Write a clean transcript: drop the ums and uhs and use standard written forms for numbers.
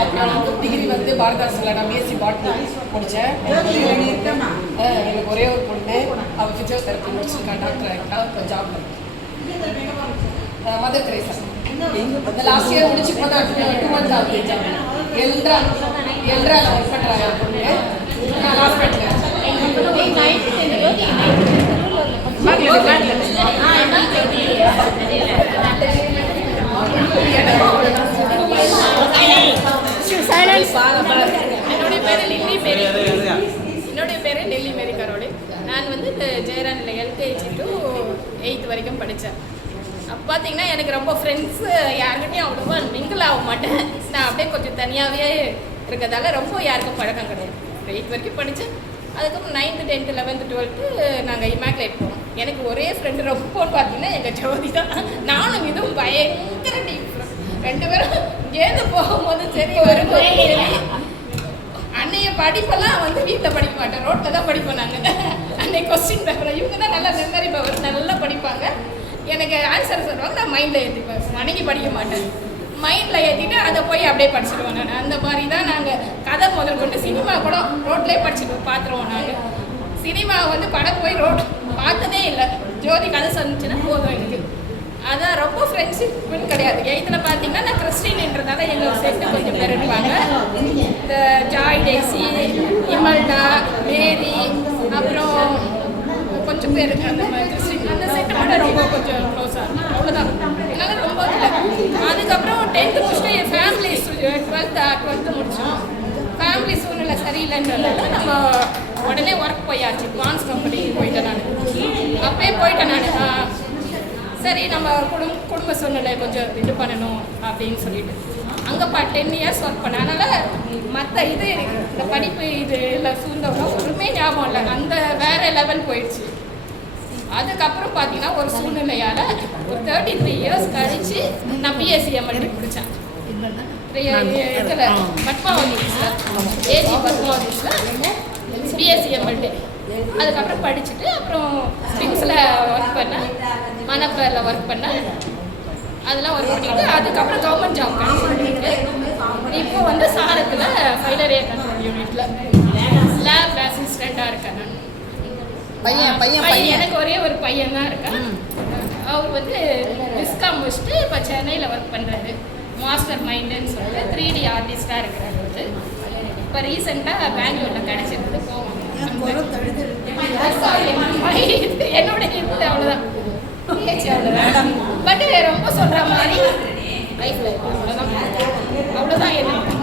அப்புறம் டிகிரி வந்து பாரதாசில் நான் பிஎஸ்சி பாட்னி முடித்தேன். எனக்கு ஒரே ஒரு பொண்ணு, அவள் ஃபிசியோதெரப்பி முடிச்சிருக்கா, டாக்டர் ஆகிட்டா, இப்போ ஜாப் மதர் தெரேசா. இந்த லாஸ்ட் இயர் முடிச்சு இப்போ தான் 2 months ஆகுது ஜாப். எல்ட்ரா ஒர்க் பண்ணுறாங்க பொண்ணு. நான் ஹாஸ்பிட்டலில் என்னுடைய பேர் டெல்லி மேரி கரோடு. நான் வந்து இந்த ஜெயரானில் எல்கேஜி டு 8th வரைக்கும் படித்தேன். அப்போ பார்த்தீங்கன்னா எனக்கு ரொம்ப ஃப்ரெண்ட்ஸு யாருக்கிட்டையும் அவ்வளோவா மிங்கிள் ஆக மாட்டேன். நான் அப்படியே கொஞ்சம் தனியாகவே இருக்கிறதால ரொம்ப யாருக்கும் பழக்கம் கிடையாது. 8th வரைக்கும் படித்தேன். அதுக்கப்புறம் 9th 10th 11th 12th நாங்கள் இமாக்குலேட் போனோம். எனக்கு ஒரே ஃப்ரெண்டு ரொம்பன்னு பார்த்தீங்கன்னா எங்கள் ஜோதி தான். நானும் இதுவும் பயங்கர டீஃப்ரெண்ட். 2 பேரும் இங்கேருந்து போகும்போது சரி வரும்போது அன்னைய படிப்பெல்லாம் வந்து வீட்டில் படிக்க மாட்டேன், ரோட்டில் தான் படிப்போம். நாங்கள் அன்னைக்கு கொஸ்டின் பேப்பரில் இவங்க தான் நல்லா மெமரி பவர் நல்லா படிப்பாங்க. எனக்கு ஆன்சர் சொல்லுவாங்க, நான் மைண்டில் ஏற்றிப்பேன். வணங்கி படிக்க மாட்டேன், மைண்டில் ஏற்றிட்டு அதை போய் அப்படியே படிச்சுடுவோம். நான் அந்த மாதிரி தான் நாங்கள் கதை முதல் கொண்டு சினிமா கூட ரோட்லேயே படிச்சுட்டு பார்த்துருவோம். நாங்கள் சினிமா வந்து படம் போய் ரோட் பார்த்ததே இல்லை. ஜோதி கதை சொன்னிச்சுன்னா போதும் எனக்கு. அதான் ரொம்ப ஃப்ரெண்ட்ஷிப்னு கிடையாது. 8th பார்த்தீங்கன்னா நான் கிறிஸ்டின்ன்றதால எங்கள் செட்டு கொஞ்சம் பேர் இருப்பாங்க. இந்த ஜாய் டேசி, இமல்டா, மேரி, அப்புறம் கொஞ்சம் பேர் அந்த கிறிஸ்டின் அந்த செட்டு மட்டும் ரொம்ப கொஞ்சம் க்ளோஸாக இருக்கும். அவ்வளோதான், என்னால் ரொம்ப இல்லை. அதுக்கப்புறம் 10th முடிச்சுட்டு என் ஃபேமிலி 12th முடித்தோம். ஃபேமிலி சூழ்நிலை சரியில்லைன்றதால நம்ம உடனே ஒர்க் போயாச்சு. பான்ஸ் கம்பெனிக்கு போயிட்டேன் நான். அப்பயே போயிட்டேன் நான். சரி நம்ம குடும்ப சூழ்நிலை கொஞ்சம் இது பண்ணணும் அப்படின்னு சொல்லிட்டு அங்கே 10 years ஒர்க் பண்ணேன். அதனால் மற்ற இது இந்த படிப்பு இது இல்லை சூழ்ந்தவங்க ஒன்றுமே ஞாபகம் இல்லை. அந்த வேறு லெவல் போயிடுச்சு. அதுக்கப்புறம் பார்த்தீங்கன்னா ஒரு சூழ்நிலையால் ஒரு 33 years கழித்து நான் பிஎஸ்சி எம்எல்டி முடித்தேன். இதில் பத்மாவதிஸில் ஏஜி பத்மாவதிஸில் பிஎஸ்சி எம்எல்டி. அதுக்கப்புறம் படிச்சுட்டு அப்புறம் ஸ்டிங்ஸில் ஒர்க் பண்ணேன், மணப்பரில் ஒர்க் பண்ணேன். அதெல்லாம் ஒர்க் பண்ணிவிட்டு அதுக்கப்புறம் கவர்மெண்ட் ஜாப் பண்ணிட்டு இப்போ வந்து சாரத்தில் ஃபைலர் ஏர் கண்ட்ரோல் யூனிட்டில் லேப் அசிஸ்டண்ட்டாக இருக்கேன். நான் எனக்கு ஒரே ஒரு பையன் தான் இருக்கேன். அவர் வந்து விஸ்காம் முடிச்சுட்டு இப்போ சென்னையில் ஒர்க் பண்ணுறாரு. மாஸ்டர் மைண்டுன்னு சொல்லிட்டு 3D ஆர்டிஸ்டாக இருக்கிறாரு. வந்து இப்போ ரீசெண்டாக பெங்களூரில் கிடச்சிருந்தது போவாங்க. என்னோட இது அவ்வளோதான், அவ்வளோதான். பட் ரொம்ப சொல்கிற மாதிரி லைஃப்பில் அவ்வளோதான், அவ்வளோதான்.